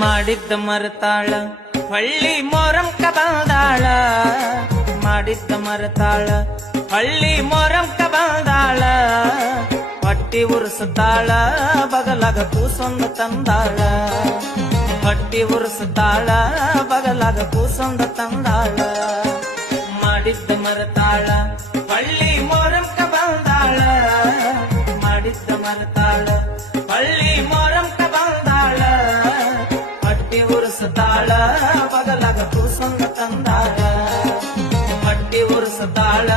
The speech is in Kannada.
ಮಾಡಿದ್ದ ಮರತಾಳ ಹಳ್ಳಿ ಮೊರಂಕ ಬಂದಾಳ ಮಾಡಿದ್ದ ಮರತಾಳ ಹಳ್ಳಿ ಮೊರಂಕ ಬಂದಾಳ ಹೊಟ್ಟಿ ಉರ್ಸ್ತಾಳ ಬಗಲಾಗ ಕೂಸೊಂದು ತಂದಾಳ ಹೊಟ್ಟಿ ಉರ್ಸ್ತಾಳ ಬಗಲಾಗ ಕೂಸೊಂದು ತಂದಾಳ ಮಾಡಿದ್ದ ಮರತಾಳ ಹಳ್ಳಿ ಮೊರಂಕ ಬಂದಾಳ ಮಾಡಿದ್ದ ಮರತಾಳ ಹಳ್ಳಿ ಮೊರಂಕ ಬಂದಾಳ ಹೊಟ್ಟಿ ಉರ್ಸ್ತಾಳ ಬಗಲಾಗ ಕೂಸೊಂದು ತಂದಾಳ ಹೊಟ್ಟಿ ಉರ್ಸ್ತಾಳ